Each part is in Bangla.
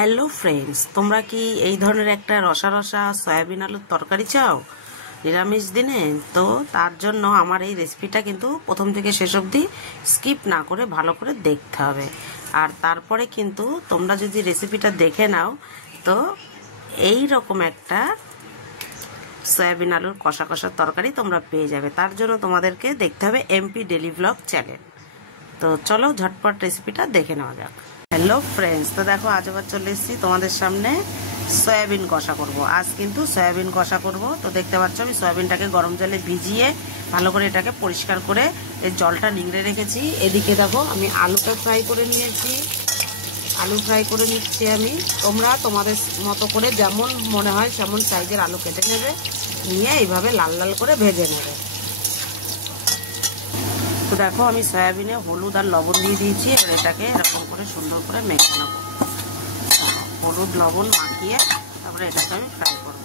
হ্যালো ফ্রেন্ডস, তোমরা কি এই ধরনের একটা রসা রসা সয়াবিন আলুর তরকারি চাও নিরামিষ দিনে? তো তার জন্য আমার এই রেসিপিটা কিন্তু প্রথম থেকে শেষ অবধি স্কিপ না করে ভালো করে দেখতে হবে। আর তারপরে কিন্তু তোমরা যদি রেসিপিটা দেখে নাও তো এই রকম একটা সয়াবিন আলুর কষা কষা তরকারি তোমরা পেয়ে যাবে। তার জন্য তোমাদেরকে দেখতে হবে এমপি ডেলি ব্লগ চ্যানেল। তো চলো ঝটপট রেসিপিটা দেখে নেওয়া যাক। হ্যালো ফ্রেন্ডস, তো দেখো আজ আবার চলে এসেছি তোমাদের সামনে সয়াবিন কষা করব। আজ কিন্তু সয়াবিন কষা করব। তো দেখতে পাচ্ছ আমি সয়াবিনটাকে গরম জলে ভিজিয়ে ভালো করে এটাকে পরিষ্কার করে এর জলটা নিংড়ে রেখেছি। এদিকে দেখো আমি আলুটা ফ্রাই করে নিয়েছি, আলু ফ্রাই করে নিচ্ছি আমি। তোমরা তোমাদের মতো করে যেমন মনে হয় সেমন সাইজের আলু কেটে নেবে, নিয়ে এইভাবে লাল লাল করে ভেজে নেবে। তো দেখো আমি সয়াবিনে হলুদ আর লবণ দিয়ে দিয়েছি। এবার এটাকে এরকম করে সুন্দর করে মেখে নেব। হলুদ লবণ মাখিয়ে তারপরে এটাকে আমি ফ্রাই করব।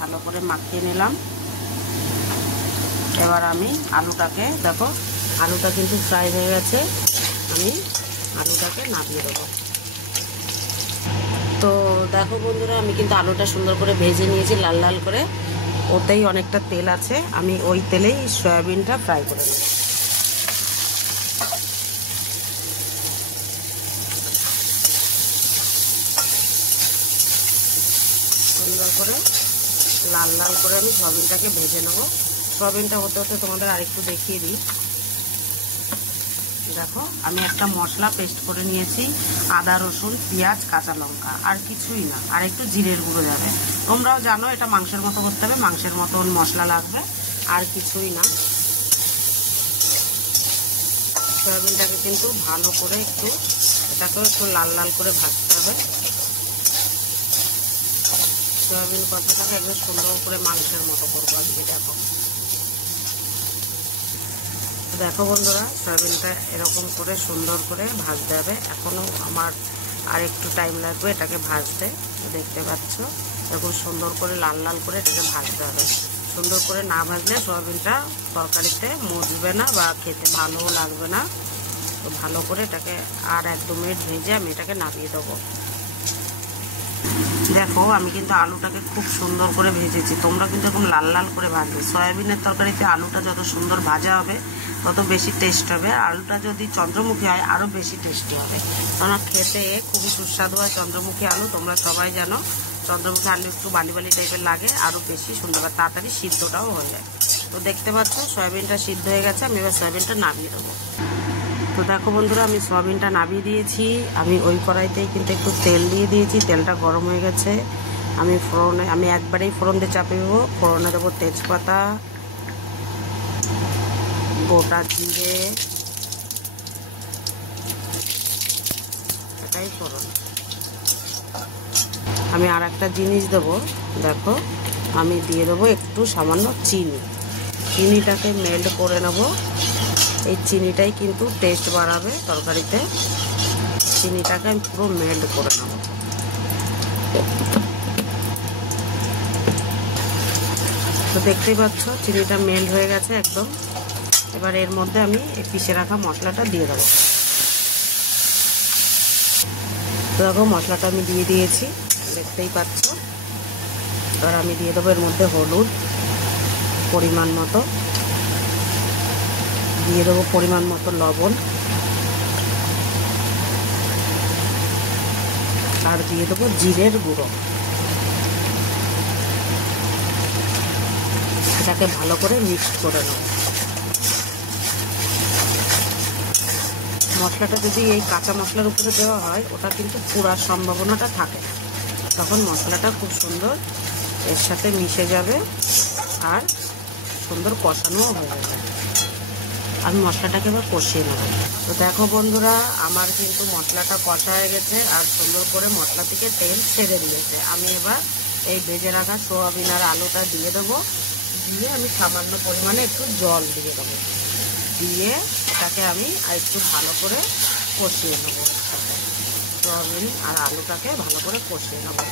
ভালো করে মাখিয়ে নিলাম। এবার আমি আলুটাকে দেখো, আলুটা কিন্তু ফ্রাই হয়ে গেছে। আমি আলুটাকে নামিয়ে দেবো। তো দেখো বন্ধুরা, আমি কিন্তু আলুটা সুন্দর করে ভেজে নিয়েছি লাল লাল করে। ওতেই অনেকটা তেল আছে, আমি ওই তেলেই সয়াবিনটা ফ্রাই করে নেব। সুন্দর করে লাল লাল করে আমি সয়াবিনটাকে ভেজে নেব। সয়াবিনটা হতে হতে তোমাদের আরেকটু দেখিয়ে দিই। দেখো আমি একটা মশলা পেস্ট করে নিয়েছি, আদা রসুন পেঁয়াজ কাঁচা লঙ্কা, আর কিছুই না, আর একটু জিরের গুঁড়ো যাবে। তোমরাও জানো এটা মাংসের মতো করতে হবে, মাংসের মতন মশলা লাগবে, আর কিছুই না। সয়াবিনটাকে কিন্তু ভালো করে এটাকেও একটু লাল লাল করে ভাজতে হবে। সয়াবিন কষাটাকে একদম সুন্দর করে মাংসের মতো করবো আজকে। দেখো বন্ধুরা, সয়াবিনটা এরকম করে সুন্দর করে ভাজতে হবে। এখনও আমার আর একটু টাইম লাগবে এটাকে ভাজতে। দেখতে পাচ্ছ এরকম সুন্দর করে লাল লাল করে এটাকে ভাজতে হবে। সুন্দর করে না ভাজলে সয়াবিনটা তরকারিতে মজবে না বা খেতে ভালোও লাগবে না। তো ভালো করে এটাকে আর 1-2 মিনিট ভেজে আমি এটাকে নামিয়ে দেবো। দেখো আমি কিন্তু আলুটাকে খুব সুন্দর করে ভেজেছি। তোমরা কিন্তু এরকম লাল লাল করে ভাজবে। সয়াবিনের তরকারিতে আলুটা যত সুন্দর ভাজা হবে তত বেশি টেস্ট হবে। আলুটা যদি চন্দ্রমুখী হয় আরও বেশি টেস্টি হবে, কারণ খেতে খুবই সুস্বাদু হয় চন্দ্রমুখী আলু। তোমরা সবাই জানো চন্দ্রমুখী আলু একটু বালি বালি টাইপের লাগে, আরও বেশি সুন্দর, তাড়াতাড়ি সিদ্ধটাও হয়ে যায়। তো দেখতে পাচ্ছ সয়াবিনটা সিদ্ধ হয়ে গেছে। আমি এবার সয়াবিনটা নামিয়ে দেবো। তো দেখো বন্ধুরা, আমি সয়াবিনটা নামিয়ে দিয়েছি। আমি ওই কড়াইতেই কিন্তু একটু তেল দিয়ে দিয়েছি। তেলটা গরম হয়ে গেছে। আমি একবারেই ফোড়ন দিয়ে চাপিয়ে দেবো। ফোড়নে দেবো তেজপাতা, গোটা জিরে, এটাই ফোড়ন। আমি আর একটা জিনিস দেবো, দেখো আমি দিয়ে দেবো একটু সামান্য চিনিটাকে মেল্ট করে নেবো। এই চিনিটাই কিন্তু টেস্ট বাড়াবে তরকারিতে। চিনিটাকে আমি পুরো মেল্ট করে নেব। তো দেখতেই পাচ্ছ চিনিটা মেল্ট হয়ে গেছে একদম। এবার এর মধ্যে আমি এই পিষে রাখা মশলাটা দিয়ে দেবো। তো দেখো মশলাটা আমি দিয়ে দিয়েছি, দেখতেই পাচ্ছ। এবার আমি দিয়ে দেবো এর মধ্যে হলুদ পরিমাণ মতো, দিয়ে দেবো পরিমাণ মতো লবণ, আর দিয়ে দেবো জিরের গুঁড়ো। এটাকে ভালো করে মিক্সড করে নেব। মশলাটা যদি এই কাঁচা মশলার উপরে দেওয়া হয় ওটা কিন্তু পুরার সম্ভাবনাটা থাকে, তখন মশলাটা খুব সুন্দর এর সাথে মিশে যাবে আর সুন্দর কষানোও হয়ে যাবে। আমি মশলাটাকে এবার কষিয়ে নেব। তো দেখো বন্ধুরা, আমার কিন্তু মশলাটা কষা হয়ে গেছে আর সুন্দর করে মশলা থেকে তেল ছেড়ে দিয়েছে। আমি এবার এই ভেজে রাখা সোয়াবিন আর আলুটা দিয়ে দেবো। দিয়ে আমি সামান্য পরিমাণে একটু জল দিয়ে দেবো। দিয়ে এটাকে আমি আর একটু ভালো করে কষিয়ে নেবো। সোয়াবিন আর আলুটাকে ভালো করে কষিয়ে নেবো।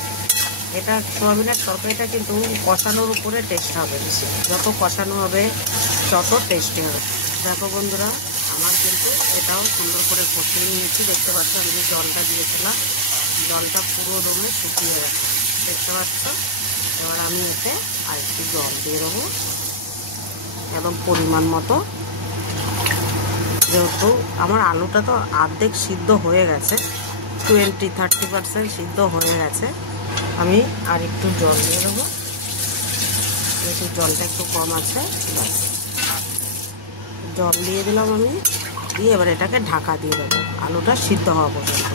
এটা সোয়াবিনের তরকারিটা কিন্তু কষানোর উপরে টেস্ট হবে বেশি। যত কষানো হবে তত টেস্টি হবে। দেখো বন্ধুরা, আমার কিন্তু এটাও সুন্দর করে কষিয়ে নিয়েছি। দেখতে পাচ্ছ আমি যে জলটা দিয়েছিলাম জলটা পুরো দমে শুকিয়ে গেছে, দেখতে পাচ্ছ। এবার আমি এতে আর একটু জল দিয়ে দেবো একদম পরিমাণ মতো। যেহেতু আমার আলুটা তো অর্ধেক সিদ্ধ হয়ে গেছে, 20-30% সিদ্ধ হয়ে গেছে, আমি আর একটু জল দিয়ে দেবো। যেহেতু জলটা একটু কম আছে, জল দিয়ে দিলাম আমি, দিয়ে এবার এটাকে ঢাকা দিয়ে দেবো আলুটা সিদ্ধ হওয়া পর্যন্ত।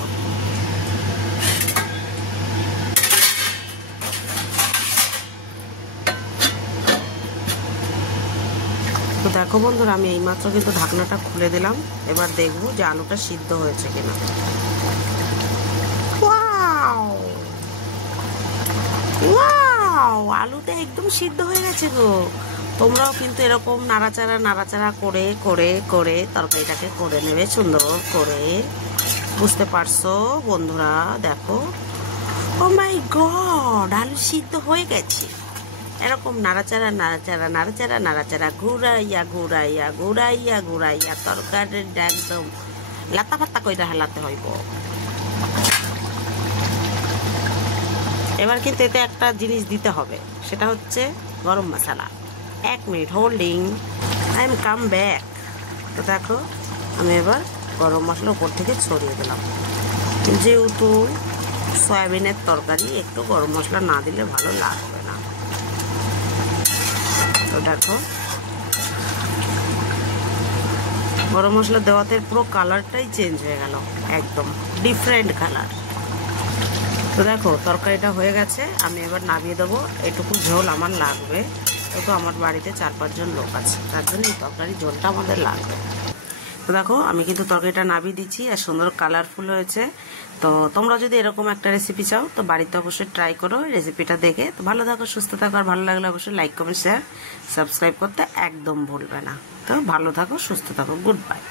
তো দেখো বন্ধুরা, আমি এইমাত্র কিন্তু ঢাকনাটা খুলে দিলাম। এবার দেখবো যে আলুটা সিদ্ধ হয়েছে কিনা। ওয়াও ওয়াও, আলুটা একদম সিদ্ধ হয়ে গেছে গো। তোমরাও কিন্তু এরকম নাড়াচাড়া করে করে করে তরকারিটাকে করে নেবে সুন্দর করে, বুঝতে পারছো বন্ধুরা? দেখো, ও মাই গড, আলু সিদ্ধ হয়ে গেছে। এরকম নাড়াচাড়া ঘুরাইয়া তরকারিটা একদম লাতা পাত্তা কইরা হেলাতে হইব। এবার কিন্তু এতে একটা জিনিস দিতে হবে, সেটা হচ্ছে garam masala. 1 minute holding, I am come back. তো দেখো, আমি এবার গরম মশলা উপর থেকে ছড়িয়ে দিলাম। যেহেতু সয়াবিনের তরকারি, একটু গরম মশলা না দিলে ভালো লাগবে না। তো দেখো, গরম মশলা দেওয়াতে পুরো কালারটাই চেঞ্জ হয়ে গেল, একদম ডিফারেন্ট কালার। তো দেখো, তরকারিটা হয়ে গেছে, আমি এবার নামিয়ে দেবো। এটুকু ঝোল আমার লাগবে, তো আমার বাড়িতে 4-5 জন লোক আছে, তার জন্য এই তরকারি ঝোলটা আমাদের লাগবে। তো দেখো, আমি কিন্তু তরকারিটা নামিয়ে দিচ্ছি, আর সুন্দর কালারফুল হয়েছে। তো তোমরা যদি এরকম একটা রেসিপি চাও, তো বাড়িতে অবশ্যই ট্রাই করো রেসিপিটা দেখে। তো ভালো থাকো, সুস্থ থাকো, আর ভালো লাগলে অবশ্যই লাইক, কমেন্ট, শেয়ার, সাবস্ক্রাইব করতে একদম ভুলবে না। তো ভালো থাকো, সুস্থ থাকো, গুড বাই।